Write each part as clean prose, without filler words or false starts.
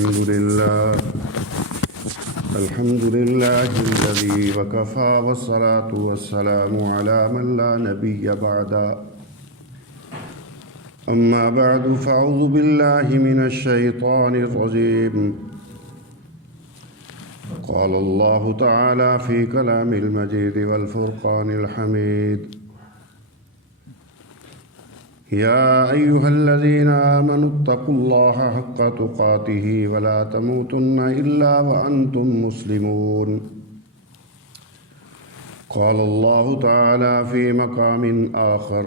الحمد لله الذي وكفى والصلاة والسلام على من لا نبي بعده أما بعد فأعوذ بالله من الشيطان الرجيم قال الله تعالى في كلام المجيد والفرقان الحميد يا أيها الذين آمنوا اتقوا الله حق تقاته ولا تموتن إلا وأنتم مسلمون قال الله تعالى في مقام آخر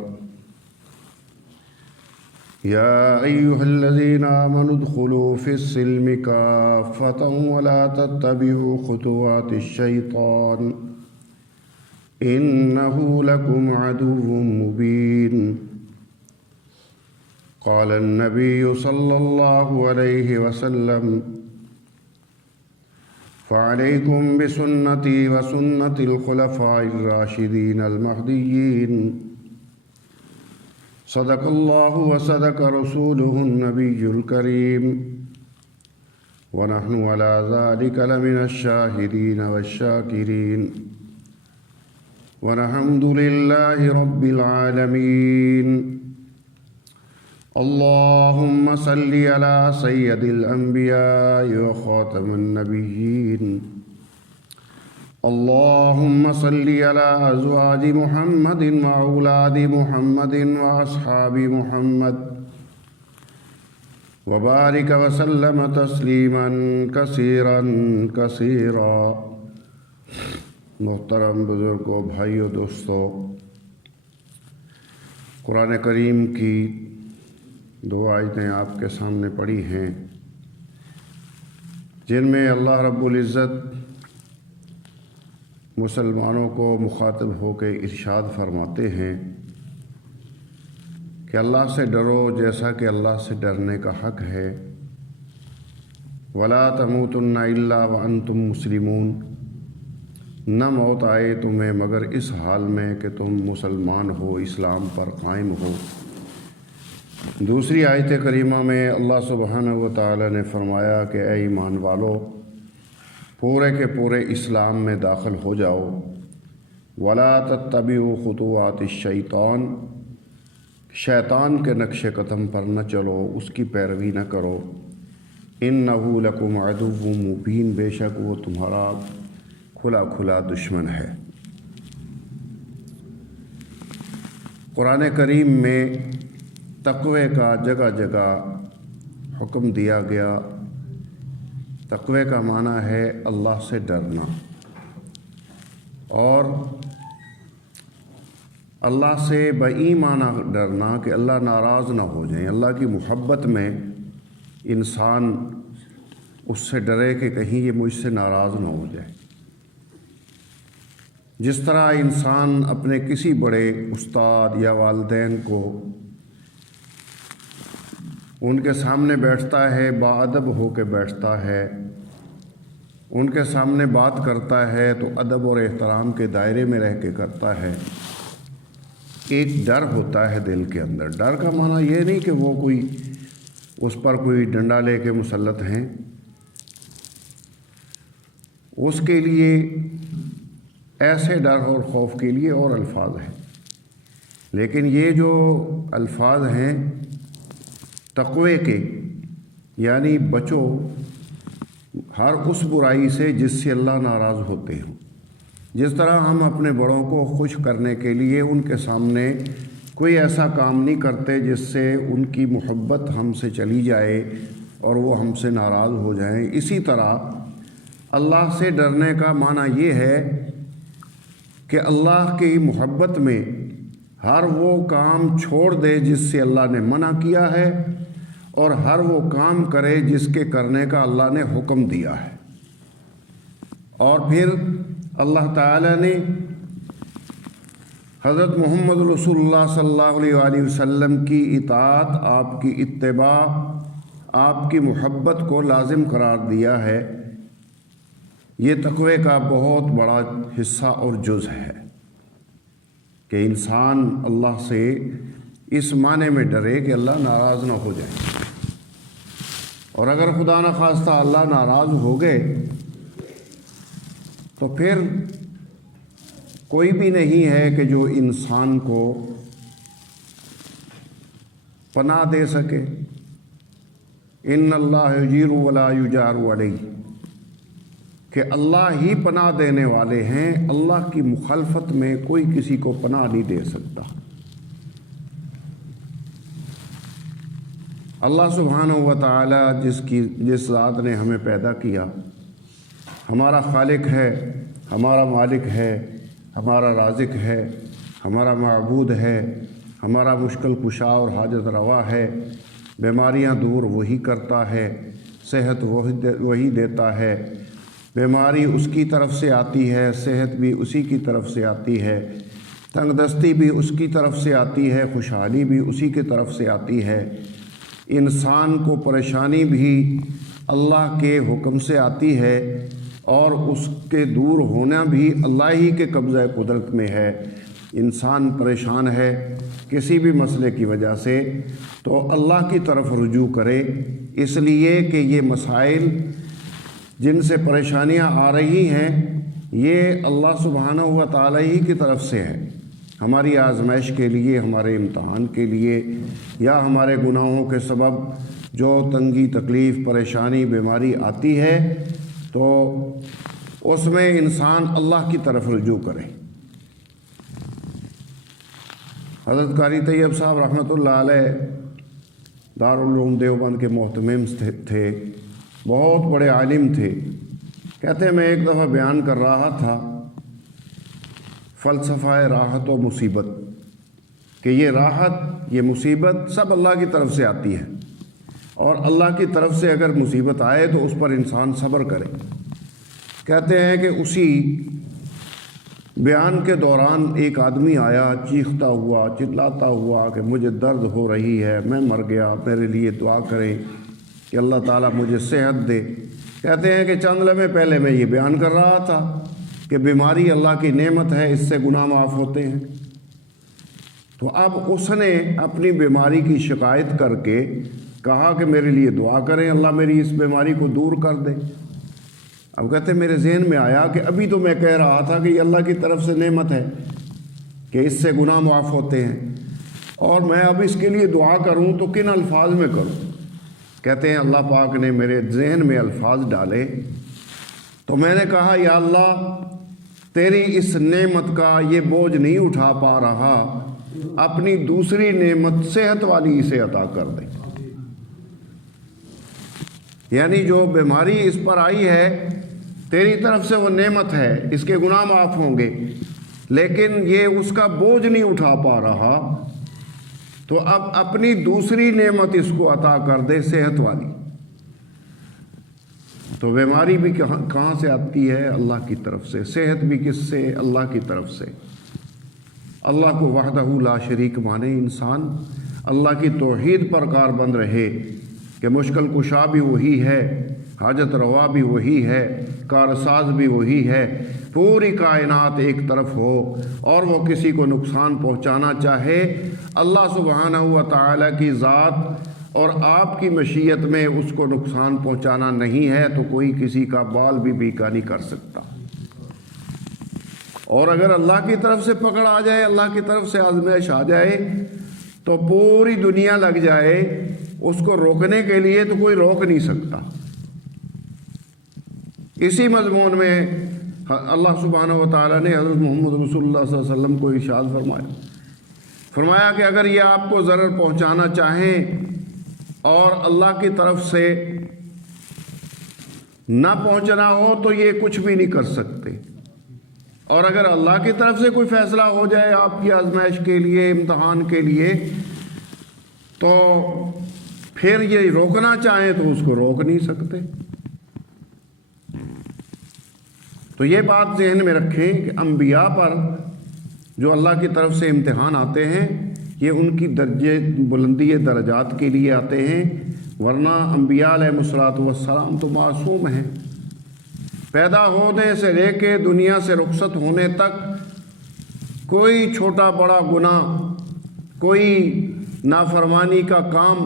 يا أيها الذين آمنوا ادخلوا في السلم كافة ولا تتبعوا خطوات الشيطان إنه لكم عدو مبين قال النبي صلى الله عليه وسلم فعليكم بسنتي وسنة الخلفاء الراشدين المهديين صدق الله وصدق رسوله النبي الكريم ونحن على ذلك لمن الشاهدين والشاكرين والحمد لله رب العالمين اللهم صل على سيد الأنبياء وخاتم النبيين اللهم صل على أزواج محمد وأولاد محمد وأصحاب محمد وبارك وسلم تسلیما کثیرا کثیرا۔ محترم بزرگوں، بھائیوں، دوستوں، قرآن کریم کی دو آیتیں آپ کے سامنے پڑھی ہیں جن میں اللہ رب العزت مسلمانوں کو مخاطب ہو کے ارشاد فرماتے ہیں کہ اللہ سے ڈرو جیسا کہ اللہ سے ڈرنے کا حق ہے، وَلَا تَمُوتُنَّ إِلَّا وَأَنْتُمْ مُسْلِمُونَ، نہ موت آئے تمہیں مگر اس حال میں کہ تم مسلمان ہو، اسلام پر قائم ہو۔ دوسری آیت کریمہ میں اللہ سبحانہ و تعالی نے فرمایا کہ اے ایمان والو، پورے کے پورے اسلام میں داخل ہو جاؤ، وَلَا تَتَّبِعُوا خُطُوَاتِ الشَّيْطَانِ، شیطان کے نقش قدم پر نہ چلو، اس کی پیروی نہ کرو، إِنَّهُ لَكُمْ عَدُوٌّ مُبِينٌ، بے شک وہ تمہارا کھلا کھلا دشمن ہے۔ قرآن کریم میں تقوی کا جگہ جگہ حکم دیا گیا۔ تقوی کا معنی ہے اللہ سے ڈرنا، اور اللہ سے بئی معنی ڈرنا کہ اللہ ناراض نہ ہو جائیں۔ اللہ کی محبت میں انسان اس سے ڈرے کہ کہیں یہ مجھ سے ناراض نہ ہو جائے۔ جس طرح انسان اپنے کسی بڑے استاد یا والدین کو ان کے سامنے بیٹھتا ہے، باادب ہو کے بیٹھتا ہے، ان کے سامنے بات کرتا ہے تو ادب اور احترام کے دائرے میں رہ کے کرتا ہے، ایک ڈر ہوتا ہے دل کے اندر۔ ڈر کا معنی یہ نہیں کہ وہ کوئی اس پر کوئی ڈنڈا لے کے مسلط ہیں، اس کے لیے ایسے ڈر اور خوف کے لیے اور الفاظ ہیں، لیکن یہ جو الفاظ ہیں تقوی کے، یعنی بچو ہر اس برائی سے جس سے اللہ ناراض ہوتے ہوں۔ جس طرح ہم اپنے بڑوں کو خوش کرنے کے لیے ان کے سامنے کوئی ایسا کام نہیں کرتے جس سے ان کی محبت ہم سے چلی جائے اور وہ ہم سے ناراض ہو جائیں، اسی طرح اللہ سے ڈرنے کا معنی یہ ہے کہ اللہ کی محبت میں ہر وہ کام چھوڑ دے جس سے اللہ نے منع کیا ہے، اور ہر وہ کام کرے جس کے کرنے کا اللہ نے حکم دیا ہے۔ اور پھر اللہ تعالی نے حضرت محمد رسول اللہ صلی اللہ علیہ وآلہ وسلم کی اطاعت، آپ کی اتباع، آپ کی محبت کو لازم قرار دیا ہے۔ یہ تقوی کا بہت بڑا حصہ اور جز ہے کہ انسان اللہ سے اس معنی میں ڈرے کہ اللہ ناراض نہ ہو جائے۔ اور اگر خدا نخواستہ اللہ ناراض ہو گئے تو پھر کوئی بھی نہیں ہے کہ جو انسان کو پناہ دے سکے۔ ان اللہ یجیر ولا یجار علیہ، کہ اللہ ہی پناہ دینے والے ہیں، اللہ کی مخالفت میں کوئی کسی کو پناہ نہیں دے سکتا۔ اللہ سبحانہ و تعالی جس ذات نے ہمیں پیدا کیا، ہمارا خالق ہے، ہمارا مالک ہے، ہمارا رازق ہے، ہمارا معبود ہے، ہمارا مشکل کشا اور حاجت روا ہے، بیماریاں دور وہی کرتا ہے، صحت وہی دیتا ہے، بیماری اس کی طرف سے آتی ہے، صحت بھی اسی کی طرف سے آتی ہے، تنگ دستی بھی اس کی طرف سے آتی ہے، خوشحالی بھی اسی کی طرف سے آتی ہے، انسان کو پریشانی بھی اللہ کے حکم سے آتی ہے، اور اس کے دور ہونا بھی اللہ ہی کے قبضہ قدرت میں ہے۔ انسان پریشان ہے کسی بھی مسئلے کی وجہ سے تو اللہ کی طرف رجوع کرے، اس لیے کہ یہ مسائل جن سے پریشانیاں آ رہی ہیں یہ اللہ سبحانہ و تعالی ہی کی طرف سے ہے، ہماری آزمائش کے لیے، ہمارے امتحان کے لیے، یا ہمارے گناہوں کے سبب جو تنگی، تکلیف، پریشانی، بیماری آتی ہے تو اس میں انسان اللہ کی طرف رجوع کرے۔ حضرت قاری طیب صاحب رحمۃ اللہ علیہ دارالعلوم دیوبند کے محتمم تھے، بہت بڑے عالم تھے۔ کہتے ہیں میں ایک دفعہ بیان کر رہا تھا فلسفہ راحت و مصیبت، کہ یہ راحت، یہ مصیبت سب اللہ کی طرف سے آتی ہے، اور اللہ کی طرف سے اگر مصیبت آئے تو اس پر انسان صبر کرے۔ کہتے ہیں کہ اسی بیان کے دوران ایک آدمی آیا چیختا ہوا، چلاتا ہوا کہ مجھے درد ہو رہی ہے، میں مر گیا، میرے لیے دعا کریں کہ اللہ تعالیٰ مجھے صحت دے۔ کہتے ہیں کہ چند لمحے پہلے میں یہ بیان کر رہا تھا کہ بیماری اللہ کی نعمت ہے، اس سے گناہ معاف ہوتے ہیں۔ تو اب اس نے اپنی بیماری کی شکایت کر کے کہا کہ میرے لیے دعا کریں، اللہ میری اس بیماری کو دور کر دے۔ اب کہتے ہیں میرے ذہن میں آیا کہ ابھی تو میں کہہ رہا تھا کہ یہ اللہ کی طرف سے نعمت ہے کہ اس سے گناہ معاف ہوتے ہیں، اور میں اب اس کے لیے دعا کروں تو کن الفاظ میں کروں؟ کہتے ہیں اللہ پاک نے میرے ذہن میں الفاظ ڈالے تو میں نے کہا یا اللہ تیری اس نعمت کا یہ بوجھ نہیں اٹھا پا رہا، اپنی دوسری نعمت صحت والی اسے عطا کر دے۔ یعنی جو بیماری اس پر آئی ہے تیری طرف سے وہ نعمت ہے، اس کے گناہ معاف ہوں گے، لیکن یہ اس کا بوجھ نہیں اٹھا پا رہا، تو اب اپنی دوسری نعمت اس کو عطا کر دے، صحت والی۔ تو بیماری بھی کہاں سے آتی ہے؟ اللہ کی طرف سے۔ صحت بھی کس سے؟ اللہ کی طرف سے۔ اللہ کو وحدہ لا شریک مانے انسان، اللہ کی توحید پر کاربند رہے کہ مشکل کشا بھی وہی ہے، حاجت روا بھی وہی ہے، کارساز بھی وہی ہے، پوری کائنات ایک طرف ہو اور وہ کسی کو نقصان پہنچانا چاہے، اللہ سبحانہ و تعالی کی ذات اور آپ کی مشیت میں اس کو نقصان پہنچانا نہیں ہے، تو کوئی کسی کا بال بھی بیکا نہیں کر سکتا۔ اور اگر اللہ کی طرف سے پکڑ آ جائے، اللہ کی طرف سے آزمائش آ جائے تو پوری دنیا لگ جائے اس کو روکنے کے لیے، تو کوئی روک نہیں سکتا۔ اسی مضمون میں اللہ سبحانہ و تعالیٰ نے حضرت محمد رسول اللہ صلی اللہ علیہ وسلم کو ارشاد فرمایا کہ اگر یہ آپ کو ضرر پہنچانا چاہیں اور اللہ کی طرف سے نہ پہنچنا ہو تو یہ کچھ بھی نہیں کر سکتے، اور اگر اللہ کی طرف سے کوئی فیصلہ ہو جائے آپ کی آزمائش کے لیے، امتحان کے لیے، تو پھر یہ روکنا چاہیں تو اس کو روک نہیں سکتے۔ تو یہ بات ذہن میں رکھیں کہ انبیاء پر جو اللہ کی طرف سے امتحان آتے ہیں یہ ان کی درجے بلندی درجات کے لیے آتے ہیں، ورنہ انبیاء علیہ الصلوۃ والسلام تو معصوم ہیں۔ پیدا ہونے سے لے کے دنیا سے رخصت ہونے تک کوئی چھوٹا بڑا گناہ، کوئی نافرمانی کا کام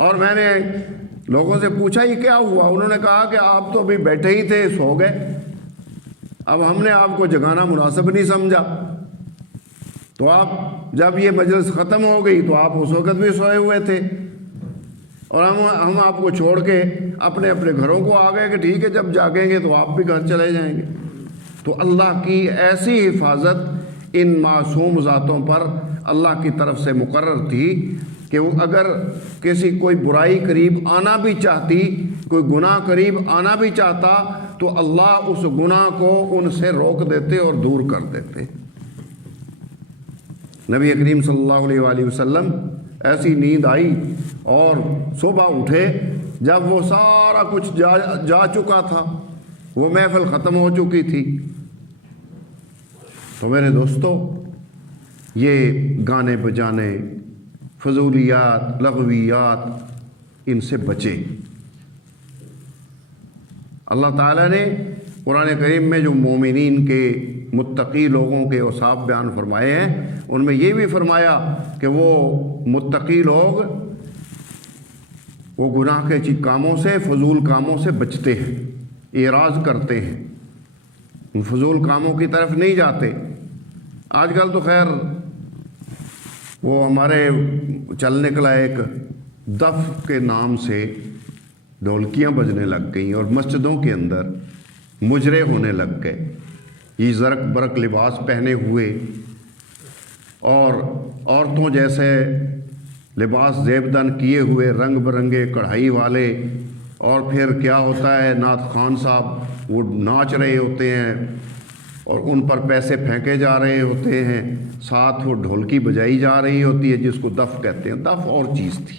اور میں نے لوگوں سے پوچھا یہ کیا ہوا؟ انہوں نے کہا کہ آپ تو ابھی بیٹھے ہی تھے، سو گئے، اب ہم نے آپ کو جگانا مناسب نہیں سمجھا، تو آپ جب یہ مجلس ختم ہو گئی تو آپ اس وقت بھی سوئے ہوئے تھے، اور ہم آپ کو چھوڑ کے اپنے اپنے گھروں کو آ گئے کہ ٹھیک ہے جب جاگیں گے تو آپ بھی گھر چلے جائیں گے۔ تو اللہ کی ایسی حفاظت ان معصوم ذاتوں پر اللہ کی طرف سے مقرر تھی کہ وہ اگر کوئی برائی قریب آنا بھی چاہتی، کوئی گناہ قریب آنا بھی چاہتا، تو اللہ اس گناہ کو ان سے روک دیتے اور دور کر دیتے۔ نبی کریم صلی اللہ علیہ وآلہ وسلم ایسی نیند آئی اور صبح اٹھے جب وہ سارا کچھ جا چکا تھا، وہ محفل ختم ہو چکی تھی۔ تو میرے دوستو، یہ گانے بجانے، فضولیات، لغویات، ان سے بچے۔ اللہ تعالیٰ نے قرآن کریم میں جو مومنین کے، متقی لوگوں کے اوصاف بیان فرمائے ہیں، ان میں یہ بھی فرمایا کہ وہ متقی لوگ وہ گناہ کے کاموں سے، فضول کاموں سے بچتے ہیں، اعراض کرتے ہیں، ان فضول کاموں کی طرف نہیں جاتے۔ آج کل تو خیر وہ ہمارے چل نکلا ایک دف کے نام سے ڈھولکیاں بجنے لگ گئیں اور مسجدوں کے اندر مجرے ہونے لگ گئے، یہ زرق برق لباس پہنے ہوئے اور عورتوں جیسے لباس زیبدن کیے ہوئے، رنگ برنگے کڑھائی والے، اور پھر کیا ہوتا ہے، نعت خوان صاحب وہ ناچ رہے ہوتے ہیں اور ان پر پیسے پھینکے جا رہے ہوتے ہیں، ساتھ وہ ڈھولکی بجائی جا رہی ہوتی ہے جس کو دف کہتے ہیں۔ دف اور چیز تھی،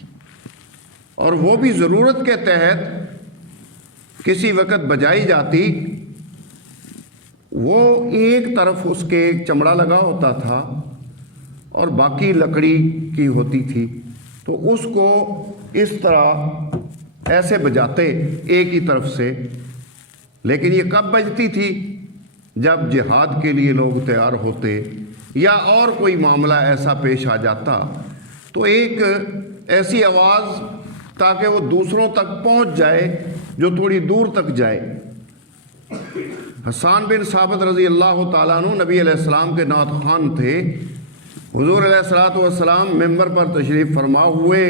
اور وہ بھی ضرورت کے تحت کسی وقت بجائی جاتی۔ وہ ایک طرف اس کے چمڑا لگا ہوتا تھا اور باقی لکڑی کی ہوتی تھی، تو اس کو اس طرح ایسے بجاتے ایک ہی طرف سے۔ لیکن یہ کب بجتی تھی؟ جب جہاد کے لیے لوگ تیار ہوتے یا اور کوئی معاملہ ایسا پیش آ جاتا، تو ایک ایسی آواز تاکہ وہ دوسروں تک پہنچ جائے جو تھوڑی دور تک جائے۔ حسان بن ثابت رضی اللہ تعالیٰ عنہ نبی علیہ السلام کے نعت خوان تھے۔ حضور علیہ السلام ممبر پر تشریف فرما ہوئے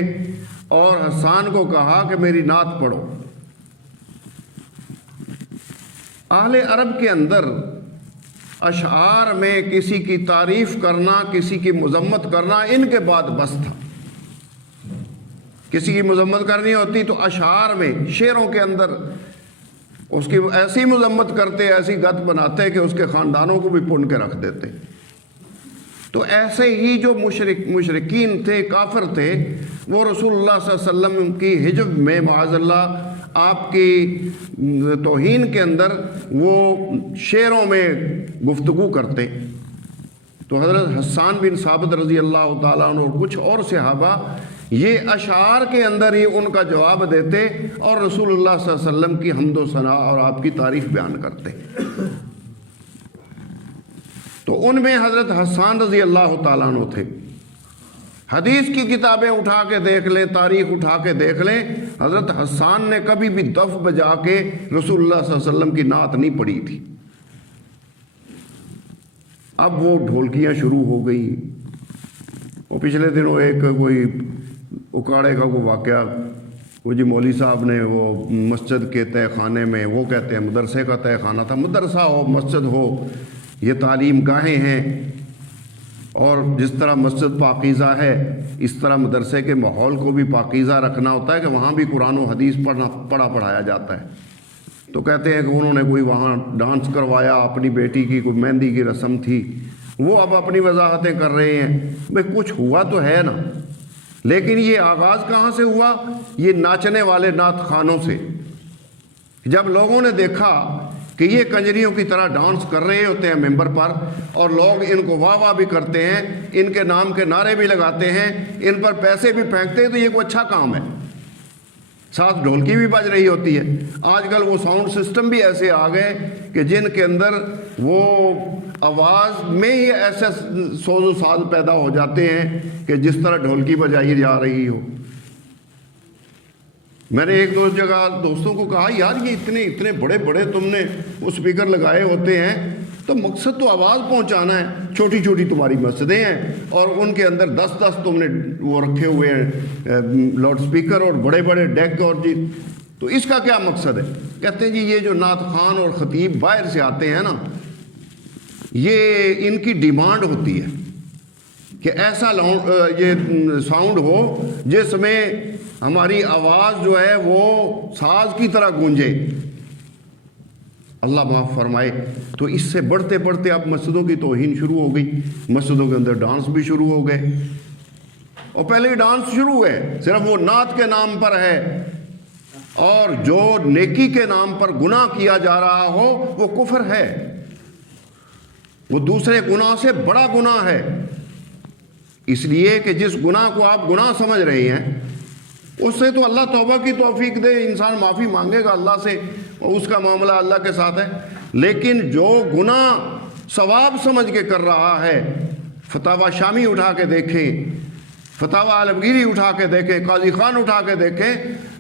اور حسان کو کہا کہ میری نعت پڑھو۔ اہل عرب کے اندر اشعار میں کسی کی تعریف کرنا، کسی کی مذمت کرنا ان کے بعد بس تھا۔ کسی کی مذمت کرنی ہوتی تو اشعار میں، شعروں کے اندر اس کی ایسی مذمت کرتے، ایسی گت بناتے کہ اس کے خاندانوں کو بھی پن کے رکھ دیتے۔ تو ایسے ہی جو مشرکین تھے، کافر تھے، وہ رسول اللہ صلی اللہ علیہ وسلم کی حجب میں معاذ اللہ آپ کی توہین کے اندر وہ شعروں میں گفتگو کرتے۔ تو حضرت حسان بن ثابت رضی اللہ تعالیٰ عنہ اور کچھ اور صحابہ یہ اشعار کے اندر ہی ان کا جواب دیتے اور رسول اللہ صلی اللہ علیہ وسلم کی حمد و ثنا اور آپ کی تعریف بیان کرتے۔ تو ان میں حضرت حسان رضی اللہ تعالیٰ عنہ تھے۔ حدیث کی کتابیں اٹھا کے دیکھ لیں، تاریخ اٹھا کے دیکھ لیں، حضرت حسان نے کبھی بھی دف بجا کے رسول اللہ صلی اللہ علیہ وسلم کی نعت نہیں پڑھی تھی۔ اب وہ ڈھولکیاں شروع ہو گئی۔ وہ پچھلے دنوں ایک کوئی اکاڑے کا کوئی واقعہ، وہ جی مولوی صاحب نے وہ مسجد کے تہہ خانے میں، وہ کہتے ہیں مدرسے کا تہہ خانہ تھا، مدرسہ ہو مسجد ہو، یہ تعلیم گاہیں ہیں، اور جس طرح مسجد پاکیزہ ہے اس طرح مدرسے کے ماحول کو بھی پاکیزہ رکھنا ہوتا ہے کہ وہاں بھی قرآن و حدیث پڑھایا جاتا ہے۔ تو کہتے ہیں کہ انہوں نے کوئی وہاں ڈانس کروایا، اپنی بیٹی کی کوئی مہندی کی رسم تھی، وہ اب اپنی وضاحتیں کر رہے ہیں۔ بھئی کچھ ہوا تو ہے نا، لیکن یہ آغاز کہاں سے ہوا؟ یہ ناچنے والے نعت خوانوں سے۔ جب لوگوں نے دیکھا کہ یہ کنجریوں کی طرح ڈانس کر رہے ہوتے ہیں ممبر پر، اور لوگ ان کو واہ واہ بھی کرتے ہیں، ان کے نام کے نعرے بھی لگاتے ہیں، ان پر پیسے بھی پھینکتے ہیں، تو یہ کوئی اچھا کام ہے، ساتھ ڈھولکی بھی بج رہی ہوتی ہے۔ آج کل وہ ساؤنڈ سسٹم بھی ایسے آ گئے کہ جن کے اندر وہ آواز میں ہی ایسے سوز و ساز پیدا ہو جاتے ہیں کہ جس طرح ڈھولکی بجائی جا رہی ہو۔ میں نے ایک دو جگہ دوستوں کو کہا یار یہ اتنے بڑے بڑے تم نے وہ اسپیکر لگائے ہوتے ہیں تو مقصد تو آواز پہنچانا ہے، چھوٹی چھوٹی تمہاری مسجدیں ہیں اور ان کے اندر 10 تم نے وہ رکھے ہوئے ہیں لاؤڈ اسپیکر اور بڑے بڑے ڈیک، اور جی تو اس کا کیا مقصد ہے؟ کہتے ہیں جی یہ جو نعت خوان اور خطیب باہر سے آتے ہیں نا، یہ ان کی ڈیمانڈ ہوتی ہے کہ ایسا یہ ساؤنڈ ہو جس میں ہماری آواز جو ہے وہ ساز کی طرح گونجے۔ اللہ معاف فرمائے، تو اس سے بڑھتے بڑھتے اب مسجدوں کی توہین شروع ہو گئی، مسجدوں کے اندر ڈانس بھی شروع ہو گئے، اور پہلے ہی ڈانس شروع ہے، صرف وہ نعت کے نام پر ہے، اور جو نیکی کے نام پر گناہ کیا جا رہا ہو وہ کفر ہے، وہ دوسرے گناہ سے بڑا گناہ ہے۔ اس لیے کہ جس گناہ کو آپ گناہ سمجھ رہے ہیں اس سے تو اللہ توبہ کی توفیق دے، انسان معافی مانگے گا اللہ سے، اور اس کا معاملہ اللہ کے ساتھ ہے، لیکن جو گناہ ثواب سمجھ کے کر رہا ہے، فتاوی شامی اٹھا کے دیکھیں، فتاوی عالمگیری اٹھا کے دیکھیں، قاضی خان اٹھا کے دیکھیں،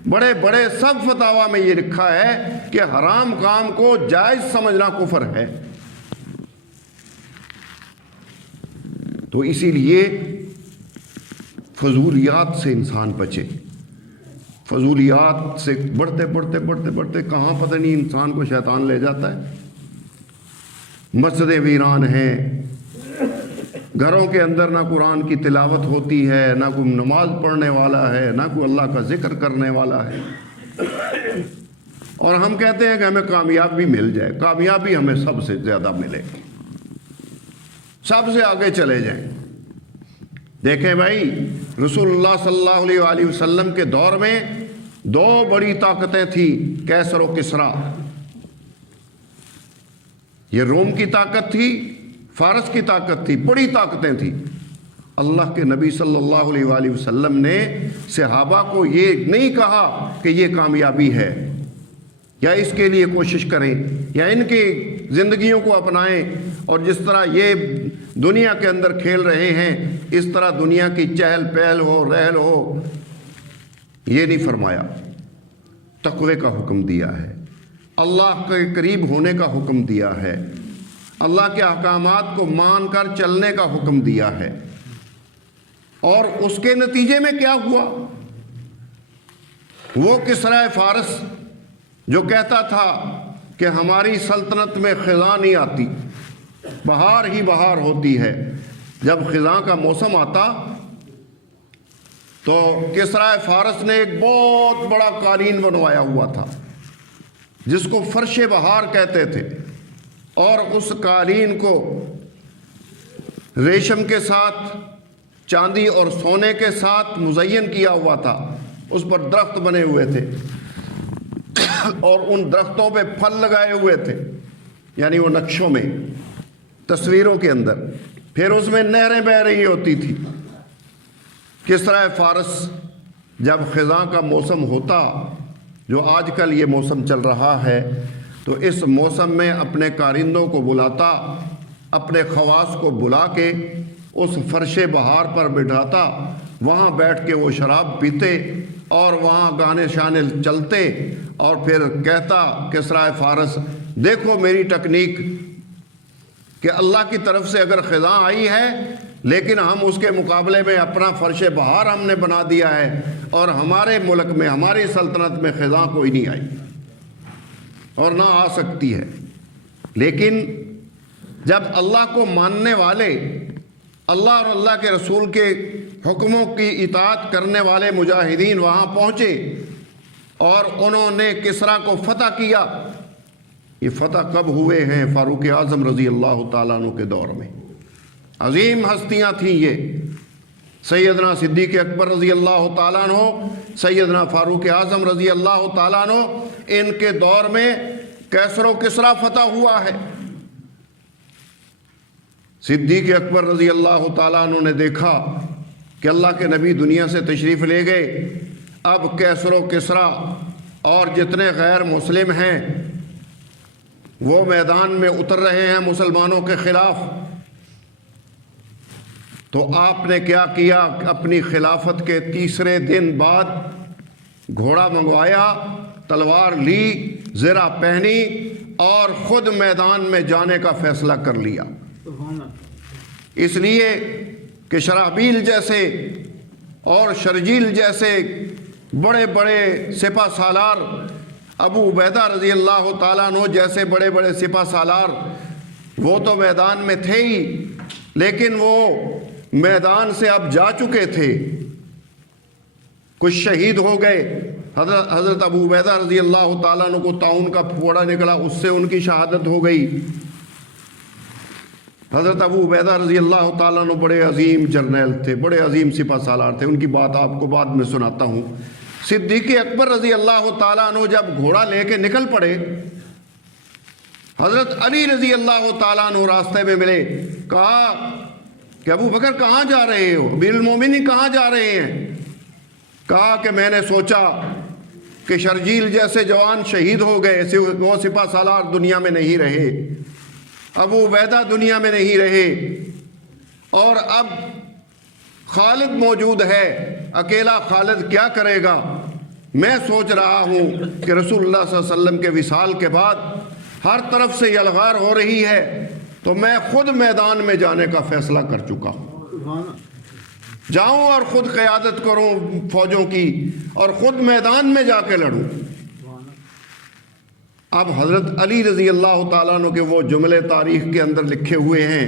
بڑے بڑے سب فتاوی میں یہ لکھا ہے کہ حرام کام کو جائز سمجھنا کفر ہے۔ تو اسی لیے فضولیات سے انسان بچے، فضولیات سے بڑھتے بڑھتے بڑھتے بڑھتے کہاں پتہ نہیں انسان کو شیطان لے جاتا ہے۔ مسجدیں ویران ہیں، گھروں کے اندر نہ قرآن کی تلاوت ہوتی ہے، نہ کوئی نماز پڑھنے والا ہے، نہ کوئی اللہ کا ذکر کرنے والا ہے، اور ہم کہتے ہیں کہ ہمیں کامیابی مل جائے، کامیابی ہمیں سب سے زیادہ ملے، سب سے آگے چلے جائیں۔ دیکھیں بھائی، رسول اللہ صلی اللہ علیہ وآلہ وسلم کے دور میں 2 بڑی طاقتیں تھیں، کیسر و کسریٰ۔ یہ روم کی طاقت تھی، فارس کی طاقت تھی، بڑی طاقتیں تھیں۔ اللہ کے نبی صلی اللہ علیہ وآلہ وسلم نے صحابہ کو یہ نہیں کہا کہ یہ کامیابی ہے یا اس کے لیے کوشش کریں یا ان کی زندگیوں کو اپنائیں، اور جس طرح یہ دنیا کے اندر کھیل رہے ہیں اس طرح دنیا کی چہل پہل ہو، رحل ہو، یہ نہیں فرمایا۔ تقوی کا حکم دیا ہے، اللہ کے قریب ہونے کا حکم دیا ہے، اللہ کے احکامات کو مان کر چلنے کا حکم دیا ہے۔ اور اس کے نتیجے میں کیا ہوا؟ وہ کسریٰ فارس جو کہتا تھا کہ ہماری سلطنت میں خزاں نہیں آتی، بہار ہی بہار ہوتی ہے، جب خزاں کا موسم آتا تو کسریٰ فارس نے ایک بہت بڑا قالین بنوایا ہوا تھا جس کو فرش بہار کہتے تھے، اور اس قالین کو ریشم کے ساتھ، چاندی اور سونے کے ساتھ مزین کیا ہوا تھا، اس پر درخت بنے ہوئے تھے اور ان درختوں پہ پھل لگائے ہوئے تھے، یعنی وہ نقشوں میں، تصویروں کے اندر، پھر اس میں نہریں بہہ رہی ہوتی تھی۔ کسریٰ فارس جب خزاں کا موسم ہوتا، جو آج کل یہ موسم چل رہا ہے، تو اس موسم میں اپنے کارندوں کو بلاتا، اپنے خواص کو بلا کے اس فرش بہار پر بٹھاتا، وہاں بیٹھ کے وہ شراب پیتے اور وہاں گانے شانے چلتے، اور پھر کہتا کسریٰ فارس، دیکھو میری ٹیکنیک، کہ اللہ کی طرف سے اگر خزاں آئی ہے لیکن ہم اس کے مقابلے میں اپنا فرش بہار ہم نے بنا دیا ہے، اور ہمارے ملک میں، ہماری سلطنت میں خزاں کوئی نہیں آئی اور نہ آ سکتی ہے۔ لیکن جب اللہ کو ماننے والے، اللہ اور اللہ کے رسول کے حکموں کی اطاعت کرنے والے مجاہدین وہاں پہنچے اور انہوں نے کسریٰ کو فتح کیا، یہ فتح کب ہوئے ہیں؟ فاروق اعظم رضی اللہ تعالیٰ عنہ کے دور میں۔ عظیم ہستیاں تھیں یہ، سیدنا صدیق اکبر رضی اللہ تعالیٰ عنہ، سیدنا فاروق اعظم رضی اللہ تعالیٰ عنہ، ان کے دور میں کیسر و کسریٰ فتح ہوا ہے۔ صدیق اکبر رضی اللہ تعالیٰ عنہ نے دیکھا کہ اللہ کے نبی دنیا سے تشریف لے گئے، اب کیسر و کسریٰ اور جتنے غیر مسلم ہیں وہ میدان میں اتر رہے ہیں مسلمانوں کے خلاف۔ تو آپ نے کیا کیا؟ اپنی خلافت کے 3 دن بعد گھوڑا منگوایا، تلوار لی، زرہ پہنی اور خود میدان میں جانے کا فیصلہ کر لیا، اس لیے کہ شرحبیل جیسے اور شرجیل جیسے بڑے بڑے سپہ سالار، ابو عبیدہ رضی اللہ تعالیٰ عنہ جیسے بڑے بڑے سپہ سالار وہ تو میدان میں تھے ہی، لیکن وہ میدان سے اب جا چکے تھے، کچھ شہید ہو گئے۔ حضرت ابو عبیدہ رضی اللہ تعالیٰ عنہ کو طاعون کا پھوڑا نکلا، اس سے ان کی شہادت ہو گئی۔ حضرت ابو عبیدہ رضی اللہ تعالیٰ عنہ بڑے عظیم جرنیل تھے، بڑے عظیم سپہ سالار تھے، ان کی بات آپ کو بعد میں سناتا ہوں۔ صدیق اکبر رضی اللہ تعالیٰ عنہ جب گھوڑا لے کے نکل پڑے، حضرت علی رضی اللہ تعالیٰ عنہ راستے میں ملے، کہا کہ ابو بکر کہاں جا رہے ہو، امیر المومنین کہاں جا رہے ہیں؟ کہا کہ میں نے سوچا کہ شرجیل جیسے جوان شہید ہو گئے، وہ سپہ سالار دنیا میں نہیں رہے، ابو عبیدہ دنیا میں نہیں رہے، اور اب خالد موجود ہے، اکیلا خالد کیا کرے گا؟ میں سوچ رہا ہوں کہ رسول اللہ صلی اللہ علیہ وسلم کے وصال کے بعد ہر طرف سے یلغار ہو رہی ہے، تو میں خود میدان میں جانے کا فیصلہ کر چکا ہوں، جاؤں اور خود قیادت کروں فوجوں کی اور خود میدان میں جا کے لڑوں۔ اب حضرت علی رضی اللہ تعالیٰ عنہ کے وہ جملے تاریخ کے اندر لکھے ہوئے ہیں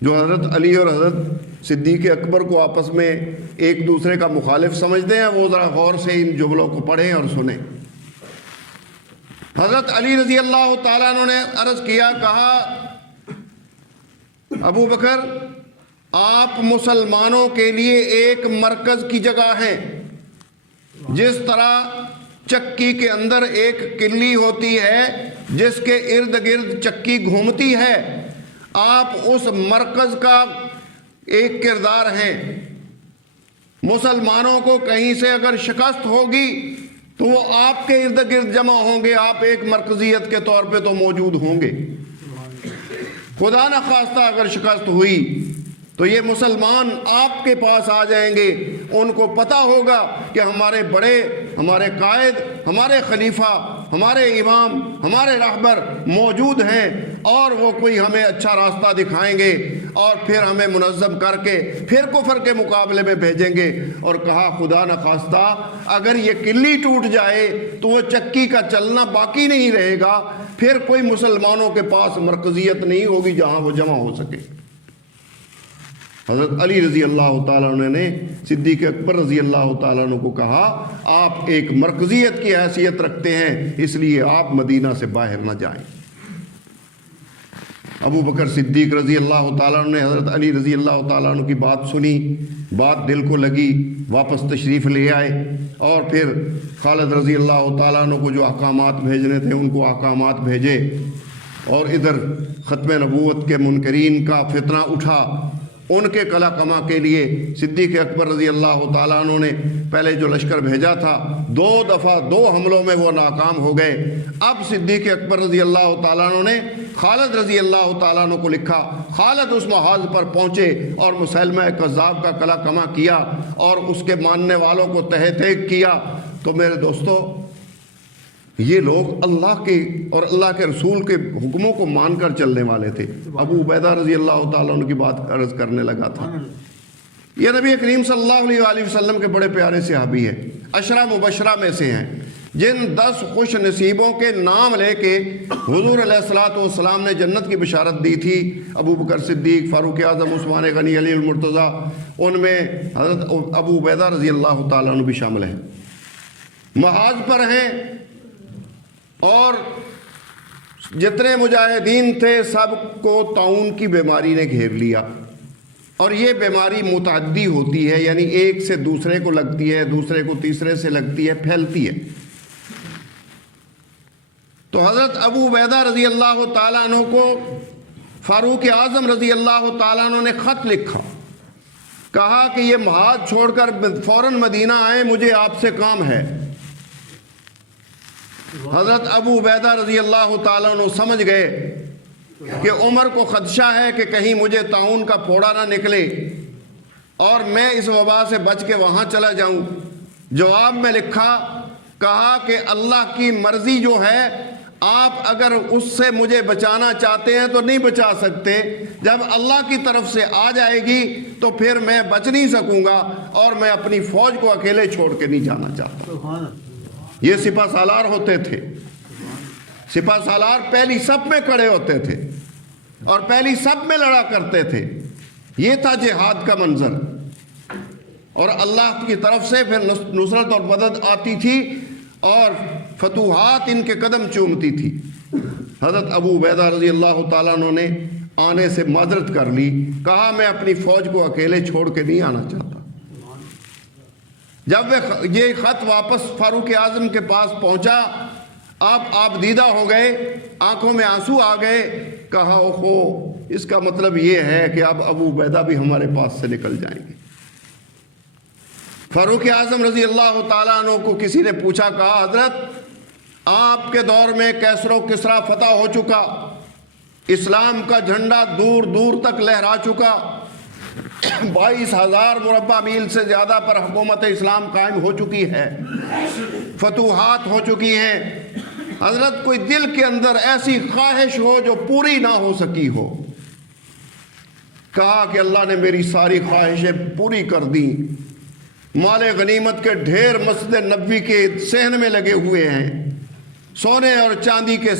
جو حضرت علی اور حضرت صدیق اکبر کو آپس میں ایک دوسرے کا مخالف سمجھتے ہیں، وہ ذرا غور سے ان جملوں کو پڑھیں اور سنیں۔ حضرت علی رضی اللہ تعالیٰ عنہ نے عرض کیا، کہا ابو بکر آپ مسلمانوں کے لیے ایک مرکز کی جگہ ہیں، جس طرح چکی کے اندر ایک کلی ہوتی ہے جس کے ارد گرد چکی گھومتی ہے، آپ اس مرکز کا ایک کردار ہیں۔ مسلمانوں کو کہیں سے اگر شکست ہوگی تو وہ آپ کے ارد گرد جمع ہوں گے، آپ ایک مرکزیت کے طور پہ تو موجود ہوں گے۔ خدا نہ خواستہ اگر شکست ہوئی تو یہ مسلمان آپ کے پاس آ جائیں گے، ان کو پتہ ہوگا کہ ہمارے بڑے، ہمارے قائد، ہمارے خلیفہ، ہمارے امام، ہمارے رہبر موجود ہیں، اور وہ کوئی ہمیں اچھا راستہ دکھائیں گے اور پھر ہمیں منظم کر کے پھر کفر کے مقابلے میں بھیجیں گے۔ اور کہا خدا نہ خواستہ اگر یہ کلی ٹوٹ جائے تو وہ چکی کا چلنا باقی نہیں رہے گا، پھر کوئی مسلمانوں کے پاس مرکزیت نہیں ہوگی جہاں وہ جمع ہو سکے۔ حضرت علی رضی اللہ تعالیٰ عنہ نے صدیق اکبر رضی اللہ تعالیٰ عنہ کو کہا، آپ ایک مرکزیت کی حیثیت رکھتے ہیں، اس لیے آپ مدینہ سے باہر نہ جائیں۔ ابو بکر صدیق رضی اللہ تعالیٰ عنہ نے حضرت علی رضی اللہ تعالیٰ عنہ کی بات سنی، بات دل کو لگی، واپس تشریف لے آئے، اور پھر خالد رضی اللہ تعالیٰ عنہ کو جو احکامات بھیجنے تھے ان کو احکامات بھیجے، اور ادھر ختم نبوت کے منکرین کا فتنہ اٹھا، ان کے قلع کما کے لیے صدیق اکبر رضی اللہ تعالیٰ عنہ نے پہلے جو لشکر بھیجا تھا 2 دفعہ 2 حملوں میں وہ ناکام ہو گئے۔ اب صدیق اکبر رضی اللہ تعالیٰ عنہ نے خالد رضی اللہ تعالیٰ عنہ کو لکھا، خالد اس محاذ پر پہنچے اور مسلمہ کذاب کا قلع کما کیا اور اس کے ماننے والوں کو تہ تیگ کیا۔ تو میرے دوستو، یہ لوگ اللہ کے اور اللہ کے رسول کے حکموں کو مان کر چلنے والے تھے۔ ابو عبیدہ رضی اللہ تعالیٰ عنہ کی بات عرض کرنے لگا تھا، یہ نبی کریم صلی اللہ علیہ وآلہ وسلم کے بڑے پیارے صحابی ہیں، عشرہ مبشرہ میں سے ہیں، جن 10 خوش نصیبوں کے نام لے کے حضور علیہ الصلوۃ والسلام نے جنت کی بشارت دی تھی۔ ابو بکر صدیق، فاروق اعظم، عثمان غنی، علی المرتضیٰ، ان میں حضرت ابو عبیدہ رضی اللہ تعالیٰ عنہ بھی شامل ہیں، محاذ پر ہیں، اور جتنے مجاہدین تھے سب کو طاعون کی بیماری نے گھیر لیا، اور یہ بیماری متعدی ہوتی ہے، یعنی ایک سے دوسرے کو لگتی ہے، دوسرے کو تیسرے سے لگتی ہے، پھیلتی ہے۔ تو حضرت ابو عبیدہ رضی اللہ تعالیٰ عنہ کو فاروق اعظم رضی اللہ تعالیٰ عنہ نے خط لکھا، کہا کہ یہ محاذ چھوڑ کر فوراً مدینہ آئیں، مجھے آپ سے کام ہے۔ حضرت ابو عبیدہ رضی اللہ تعالیٰ عنہ سمجھ گئے کہ عمر کو خدشہ ہے کہ کہیں مجھے طاعون کا پھوڑا نہ نکلے اور میں اس وبا سے بچ کے وہاں چلا جاؤں، جواب میں لکھا، کہا کہ اللہ کی مرضی جو ہے آپ اگر اس سے مجھے بچانا چاہتے ہیں تو نہیں بچا سکتے، جب اللہ کی طرف سے آ جائے گی تو پھر میں بچ نہیں سکوں گا، اور میں اپنی فوج کو اکیلے چھوڑ کے نہیں جانا چاہتا۔ یہ سپہ سالار ہوتے تھے، سپہ سالار پہلی صف میں کھڑے ہوتے تھے اور پہلی صف میں لڑا کرتے تھے۔ یہ تھا جہاد کا منظر، اور اللہ کی طرف سے پھر نصرت اور مدد آتی تھی اور فتوحات ان کے قدم چومتی تھی۔ حضرت ابو عبیدہ رضی اللہ تعالیٰ عنہ نے آنے سے معذرت کر لی، کہا میں اپنی فوج کو اکیلے چھوڑ کے نہیں آنا چاہتا۔ جب یہ خط واپس فاروق اعظم کے پاس پہنچا، آپ دیدہ ہو گئے، آنکھوں میں آنسو آ گئے، کہا اوہو، اس کا مطلب یہ ہے کہ اب ابو عبیدہ بھی ہمارے پاس سے نکل جائیں گے۔ فاروق اعظم رضی اللہ تعالیٰ عنہ کو کسی نے پوچھا، کہا حضرت آپ کے دور میں کیسر و کسریٰ فتح ہو چکا، اسلام کا جھنڈا دور دور تک لہرا چکا، 22,000 مربع میل سے زیادہ پر حکومت اسلام قائم ہو چکی ہے، فتوحات ہو چکی ہیں، حضرت کوئی دل کے اندر ایسی خواہش ہو جو پوری نہ ہو سکی ہو؟ کہا کہ اللہ نے میری ساری خواہشیں پوری کر دیں، مال غنیمت کے ڈھیر مسجد نبوی کے صحن میں لگے ہوئے ہیں، سونے اور چاندی کے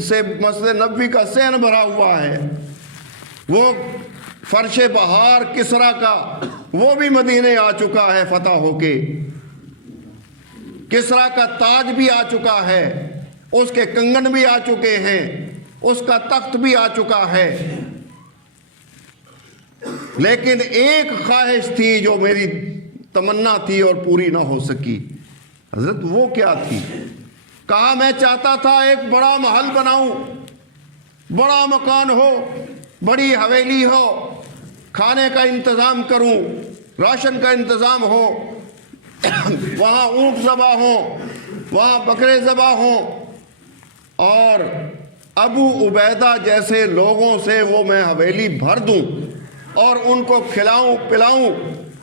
سے مسجد نبوی کا صحن بھرا ہوا ہے، وہ فرش بہار کسریٰ کا وہ بھی مدینے آ چکا ہے فتح ہو کے، کسریٰ کا تاج بھی آ چکا ہے، اس کے کنگن بھی آ چکے ہیں، اس کا تخت بھی آ چکا ہے، لیکن ایک خواہش تھی جو میری تمنا تھی اور پوری نہ ہو سکی۔ حضرت وہ کیا تھی؟ کہا میں چاہتا تھا ایک بڑا محل بناؤں، بڑا مکان ہو، بڑی حویلی ہو، کھانے کا انتظام کروں، راشن کا انتظام ہو، وہاں اونٹ ذبح ہوں، وہاں بکرے ذبح ہوں، اور ابو عبیدہ جیسے لوگوں سے وہ میں حویلی بھر دوں اور ان کو کھلاؤں پلاؤں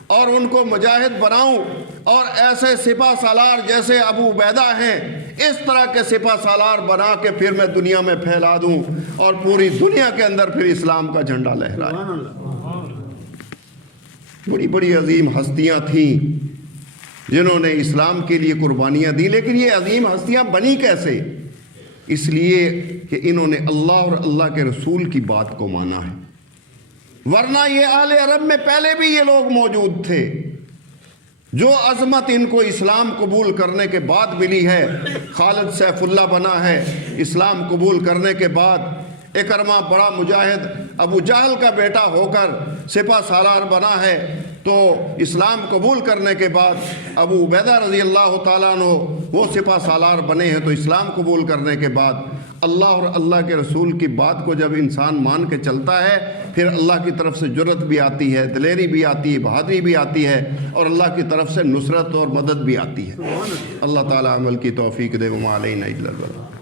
اور ان کو مجاہد بناؤں، اور ایسے سپہ سالار جیسے ابو عبیدہ ہیں اس طرح کے سپہ سالار بنا کے پھر میں دنیا میں پھیلا دوں اور پوری دنیا کے اندر پھر اسلام کا جھنڈا لہرائے۔ بڑی بڑی عظیم ہستیاں تھیں جنہوں نے اسلام کے لیے قربانیاں دی، لیکن یہ عظیم ہستیاں بنی کیسے؟ اس لیے کہ انہوں نے اللہ اور اللہ کے رسول کی بات کو مانا ہے، ورنہ یہ اہل عرب میں پہلے بھی یہ لوگ موجود تھے۔ جو عظمت ان کو اسلام قبول کرنے کے بعد ملی ہے، خالد سیف اللہ بنا ہے اسلام قبول کرنے کے بعد، اکرمہ بڑا مجاہد ابو جہل کا بیٹا ہو کر سپہ سالار بنا ہے، تو اسلام قبول کرنے کے بعد ابو عبیدہ رضی اللہ تعالیٰ عنہ وہ سپہ سالار بنے ہیں، تو اسلام قبول کرنے کے بعد اللہ اور اللہ کے رسول کی بات کو جب انسان مان کے چلتا ہے، پھر اللہ کی طرف سے جرأت بھی آتی ہے، دلیری بھی آتی ہے، بہادری بھی آتی ہے، اور اللہ کی طرف سے نصرت اور مدد بھی آتی ہے۔ اللہ تعالیٰ عمل کی توفیق دے، وما علینا الا البلاغ۔